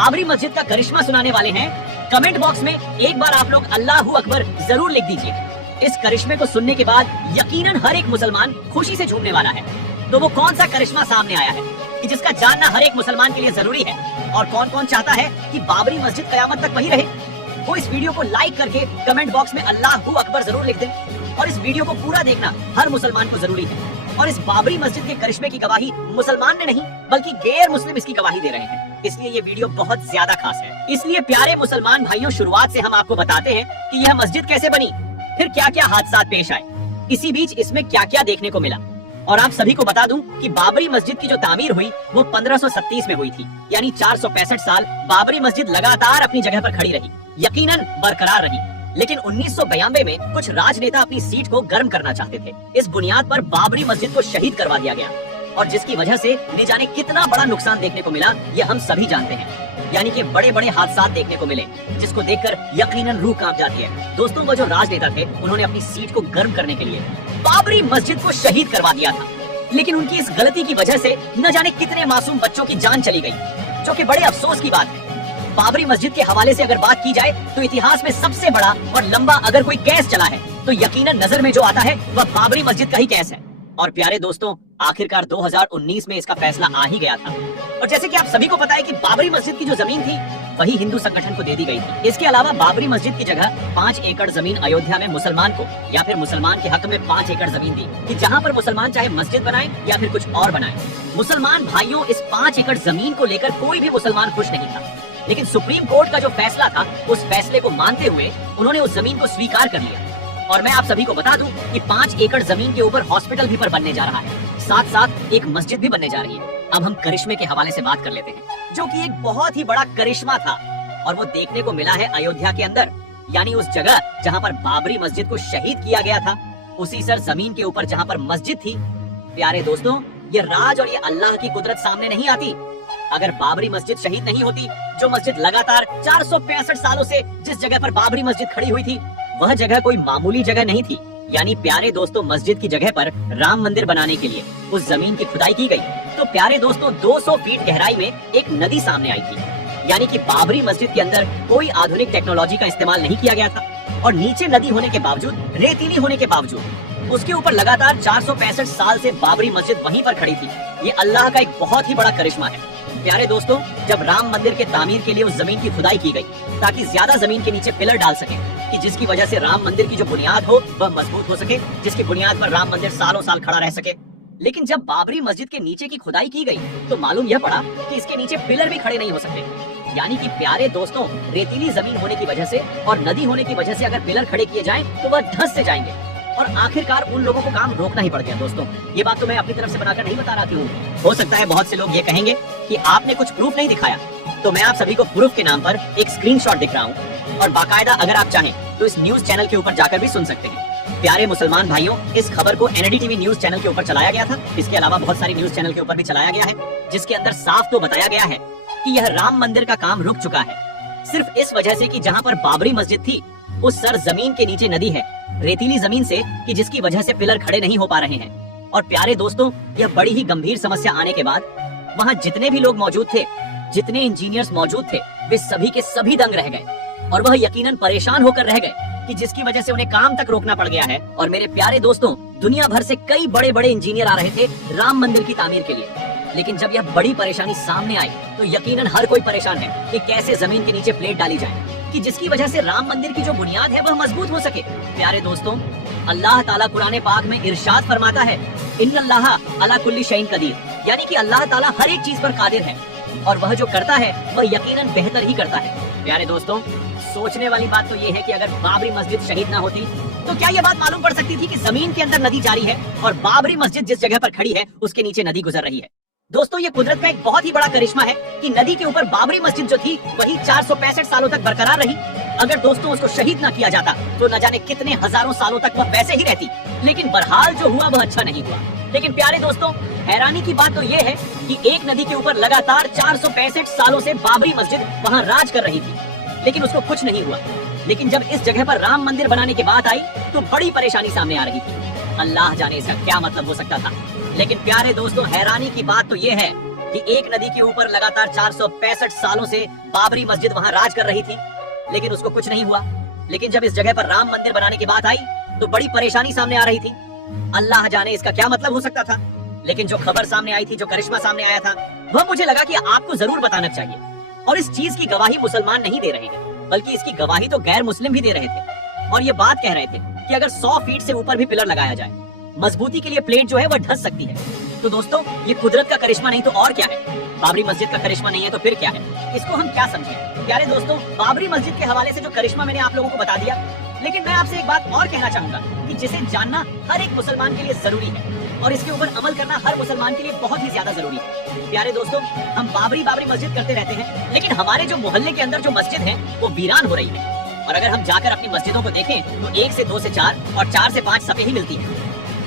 बाबरी मस्जिद का करिश्मा सुनाने वाले हैं। कमेंट बॉक्स में एक बार आप लोग अल्लाहू अकबर जरूर लिख दीजिए। इस करिश्मे को सुनने के बाद यकीनन हर एक मुसलमान खुशी से झूमने वाला है। तो वो कौन सा करिश्मा सामने आया है कि जिसका जानना हर एक मुसलमान के लिए जरूरी है, और कौन कौन चाहता है कि बाबरी मस्जिद कयामत तक वही रहे, वो इस वीडियो को लाइक करके कमेंट बॉक्स में अल्लाहू अकबर जरूर लिख दें। और इस वीडियो को पूरा देखना हर मुसलमान को जरूरी है। और इस बाबरी मस्जिद के करिश्मे की गवाही मुसलमान ने नहीं बल्कि गैर मुस्लिम इसकी गवाही दे रहे हैं, इसलिए ये वीडियो बहुत ज्यादा खास है। इसलिए प्यारे मुसलमान भाइयों, शुरुआत से हम आपको बताते हैं कि यह मस्जिद कैसे बनी, फिर क्या क्या हादसात पेश आए, इसी बीच इसमें क्या क्या देखने को मिला। और आप सभी को बता दूं कि बाबरी मस्जिद की जो तामीर हुई वो 1537 में हुई थी, यानी 465 साल बाबरी मस्जिद लगातार अपनी जगह पर खड़ी रही, यकीनन बरकरार रही। लेकिन 1992 में कुछ राजनेता अपनी सीट को गर्म करना चाहते थे। इस बुनियाद पर बाबरी मस्जिद को शहीद करवा दिया गया, और जिसकी वजह से न जाने कितना बड़ा नुकसान देखने को मिला, ये हम सभी जानते हैं। यानी कि बड़े बड़े हादसा देखने को मिले, जिसको देखकर यकीनन रूह कांप जाती है। दोस्तों, वो जो राजनेता थे उन्होंने अपनी सीट को गर्म करने के लिए बाबरी मस्जिद को शहीद करवा दिया था। लेकिन उनकी इस गलती की वजह से न जाने कितने मासूम बच्चों की जान चली गई, जो कि बड़े अफसोस की बात है। बाबरी मस्जिद के हवाले से अगर बात की जाए तो इतिहास में सबसे बड़ा और लंबा अगर कोई केस चला है तो यकीनन नजर में जो आता है वह बाबरी मस्जिद का ही केस है। और प्यारे दोस्तों, आखिरकार 2019 में इसका फैसला आ ही गया था। और जैसे कि आप सभी को पता है कि बाबरी मस्जिद की जो जमीन थी वही हिंदू संगठन को दे दी गई थी। इसके अलावा बाबरी मस्जिद की जगह 5 एकड़ जमीन अयोध्या में मुसलमान को या फिर मुसलमान के हक में 5 एकड़ जमीन दी कि जहां पर मुसलमान चाहे मस्जिद बनाए या फिर कुछ और बनाए। मुसलमान भाइयों, इस 5 एकड़ जमीन को लेकर कोई भी मुसलमान खुश नहीं था, लेकिन सुप्रीम कोर्ट का जो फैसला था उस फैसले को मानते हुए उन्होंने उस जमीन को स्वीकार कर लिया। और मैं आप सभी को बता दूं कि 5 एकड़ जमीन के ऊपर हॉस्पिटल भी पर बनने जा रहा है, साथ साथ एक मस्जिद भी बनने जा रही है। अब हम करिश्मे के हवाले से बात कर लेते हैं, जो कि एक बहुत ही बड़ा करिश्मा था, और वो देखने को मिला है अयोध्या के अंदर, यानी उस जगह जहां पर बाबरी मस्जिद को शहीद किया गया था, उसी सर जमीन के ऊपर जहां पर मस्जिद थी। प्यारे दोस्तों, ये राज और ये अल्लाह की कुदरत सामने नहीं आती अगर बाबरी मस्जिद शहीद नहीं होती। जो मस्जिद लगातार 465 सालों से जिस जगह पर बाबरी मस्जिद खड़ी हुई थी, वह जगह कोई मामूली जगह नहीं थी। यानी प्यारे दोस्तों, मस्जिद की जगह पर राम मंदिर बनाने के लिए उस जमीन की खुदाई की गई। तो प्यारे दोस्तों, 200 फीट गहराई में एक नदी सामने आई थी, यानी कि बाबरी मस्जिद के अंदर कोई आधुनिक टेक्नोलॉजी का इस्तेमाल नहीं किया गया था। और नीचे नदी होने के बावजूद, रेतीली होने के बावजूद, उसके ऊपर लगातार 465 साल से बाबरी मस्जिद वहीं पर खड़ी थी। ये अल्लाह का एक बहुत ही बड़ा करिश्मा है। प्यारे दोस्तों, जब राम मंदिर के तामीर के लिए उस जमीन की खुदाई की गई ताकि ज्यादा जमीन के नीचे पिलर डाल सके, कि जिसकी वजह से राम मंदिर की जो बुनियाद हो वह मजबूत हो सके, जिसकी बुनियाद पर राम मंदिर सालों साल खड़ा रह सके। लेकिन जब बाबरी मस्जिद के नीचे की खुदाई की गई तो मालूम यह पड़ा कि इसके नीचे पिलर भी खड़े नहीं हो सकते। यानी कि प्यारे दोस्तों, रेतीली जमीन होने की वजह से और नदी होने की वजह से अगर पिलर खड़े किए जाएं तो वह धंस से जाएंगे, और आखिरकार उन लोगों को काम रोकना ही पड़ गया। दोस्तों, ये बात तो मैं अपनी तरफ से बनाकर नहीं बता रहा हूँ। हो सकता है बहुत से लोग ये कहेंगे कि आपने कुछ प्रूफ नहीं दिखाया, तो मैं आप सभी को प्रूफ के नाम पर एक स्क्रीनशॉट दिख रहा हूँ, और बाकायदा अगर आप चाहें तो इस न्यूज चैनल के ऊपर जाकर भी सुन सकते हैं। प्यारे मुसलमान भाइयों, इस खबर को NDTV न्यूज चैनल के ऊपर चलाया गया था। इसके अलावा बहुत सारी न्यूज चैनल के ऊपर भी चलाया गया है, जिसके अंदर साफ तो बताया गया है कि यह राम मंदिर का काम रुक चुका है, सिर्फ इस वजह से कि जहां पर बाबरी मस्जिद थी उस सर जमीन के नीचे नदी है, रेतीली जमीन से, कि जिसकी वजह से पिलर खड़े नहीं हो पा रहे हैं। और प्यारे दोस्तों, यह बड़ी ही गंभीर समस्या आने के बाद वहाँ जितने भी लोग मौजूद थे, जितने इंजीनियर्स मौजूद थे, वे सभी के सभी दंग रह गए, और वह यकीनन परेशान होकर रह गए कि जिसकी वजह से उन्हें काम तक रोकना पड़ गया है। और मेरे प्यारे दोस्तों, दुनिया भर से कई बड़े बड़े इंजीनियर आ रहे थे राम मंदिर की तामीर के लिए, लेकिन जब यह बड़ी परेशानी सामने आई तो यकीनन हर कोई परेशान है कि कैसे जमीन के नीचे प्लेट डाली जाए कि जिसकी वजह से राम मंदिर की जो बुनियाद है वह मजबूत हो सके। प्यारे दोस्तों, अल्लाह ताला कुरान पाक में इरशाद फरमाता है, इन्नल्लाह अला कुल्ली शैइन कदीर, यानी कि अल्लाह ताला हर एक चीज पर कादिर है, और वह जो करता है वह यकीनन बेहतर ही करता है। प्यारे दोस्तों, सोचने वाली बात तो ये है कि अगर बाबरी मस्जिद शहीद ना होती तो क्या यह बात मालूम पड़ सकती थी कि जमीन के अंदर नदी जारी है और बाबरी मस्जिद जिस जगह पर खड़ी है उसके नीचे नदी गुजर रही है। दोस्तों, ये कुदरत का एक बहुत ही बड़ा करिश्मा है कि नदी के ऊपर बाबरी मस्जिद जो थी वही 465 सालों तक बरकरार रही। अगर दोस्तों उसको शहीद ना किया जाता तो न जाने कितने हजारों सालों तक वह वैसे ही रहती। लेकिन बहरहाल जो हुआ वह अच्छा नहीं हुआ। लेकिन प्यारे दोस्तों, हैरानी की बात तो ये है कि एक नदी के ऊपर लगातार 465 सालों से बाबरी मस्जिद वहाँ राज कर रही थी, लेकिन उसको कुछ नहीं हुआ। लेकिन जब इस जगह पर राम मंदिर बनाने की बात आई तो बड़ी परेशानी सामने आ रही थी। अल्लाह जाने इसका क्या मतलब हो सकता था। लेकिन प्यारे दोस्तों, हैरानी की बात तो ये है कि एक नदी के ऊपर लगातार 465 सालों से बाबरी मस्जिद वहां राज कर रही थी, लेकिन उसको कुछ नहीं हुआ। लेकिन जब इस जगह पर राम मंदिर बनाने की बात आई तो बड़ी परेशानी सामने आ रही थी। अल्लाह जाने इसका क्या मतलब हो सकता था, लेकिन जो खबर सामने आई थी, जो करिश्मा सामने आया था, वह मुझे लगा कि आपको जरूर बताना चाहिए। और इस चीज की गवाही मुसलमान नहीं दे रहे हैं, बल्कि इसकी गवाही तो गैर मुस्लिम भी दे रहे थे। और ये बात कह रहे थे कि अगर 100 फीट से ऊपर भी पिलर लगाया जाए, मजबूती के लिए प्लेट जो है वह धंस सकती है। तो दोस्तों, ये कुदरत का करिश्मा नहीं तो और क्या है? बाबरी मस्जिद का करिश्मा नहीं है तो फिर क्या है? इसको हम क्या समझें? प्यारे दोस्तों, बाबरी मस्जिद के हवाले से जो करिश्मा मैंने आप लोगों को बता दिया, लेकिन मैं आपसे एक बात और कहना चाहूंगा कि जिसे जानना हर एक मुसलमान के लिए जरूरी है और इसके ऊपर अमल करना हर मुसलमान के लिए बहुत ही ज्यादा जरूरी है। प्यारे दोस्तों, हम बाबरी मस्जिद करते रहते हैं, लेकिन हमारे जो मोहल्ले के अंदर जो मस्जिद है वो वीरान हो रही है। और अगर हम जाकर अपनी मस्जिदों को देखें तो 1 से 2 से 4 और 4 से 5 सफे ही मिलती है।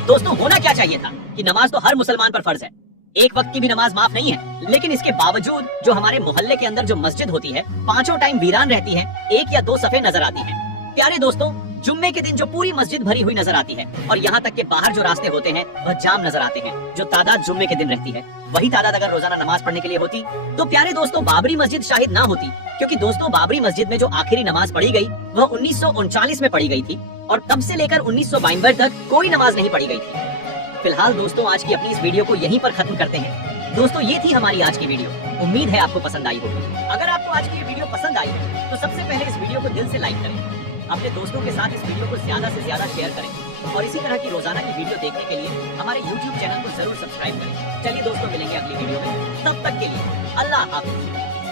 दोस्तों, होना क्या चाहिए था कि नमाज तो हर मुसलमान पर फर्ज है, एक वक्त की भी नमाज माफ नहीं है, लेकिन इसके बावजूद जो हमारे मोहल्ले के अंदर जो मस्जिद होती है, 5 टाइम वीरान रहती है, 1 या 2 सफे नजर आती है। प्यारे दोस्तों, जुम्मे के दिन जो पूरी मस्जिद भरी हुई नजर आती है और यहाँ तक के बाहर जो रास्ते होते हैं वह जाम नजर आते हैं। जो तादाद जुम्मे के दिन रहती है, वही तादाद अगर रोजाना नमाज पढ़ने के लिए होती तो प्यारे दोस्तों बाबरी मस्जिद शाहिद ना होती। क्योंकि दोस्तों, बाबरी मस्जिद में जो आखिरी नमाज पढ़ी गई वह 1939 में पढ़ी गई थी और तब से लेकर 1952 तक कोई नमाज नहीं पढ़ी गई थी। फिलहाल दोस्तों, आज की अपनी इस वीडियो को यहीं पर खत्म करते हैं। दोस्तों, ये थी हमारी आज की वीडियो। उम्मीद है आपको पसंद आई होगी। अगर आपको आज की ये वीडियो पसंद आई है तो सबसे पहले इस वीडियो को दिल से लाइक करें, अपने दोस्तों के साथ इस वीडियो को ज्यादा से ज्यादा शेयर करें और इसी तरह की रोजाना की वीडियो देखने के लिए हमारे YouTube चैनल को जरूर सब्सक्राइब करें। चलिए दोस्तों, मिलेंगे अगली वीडियो में, तब तक के लिए अल्लाह हाफिज।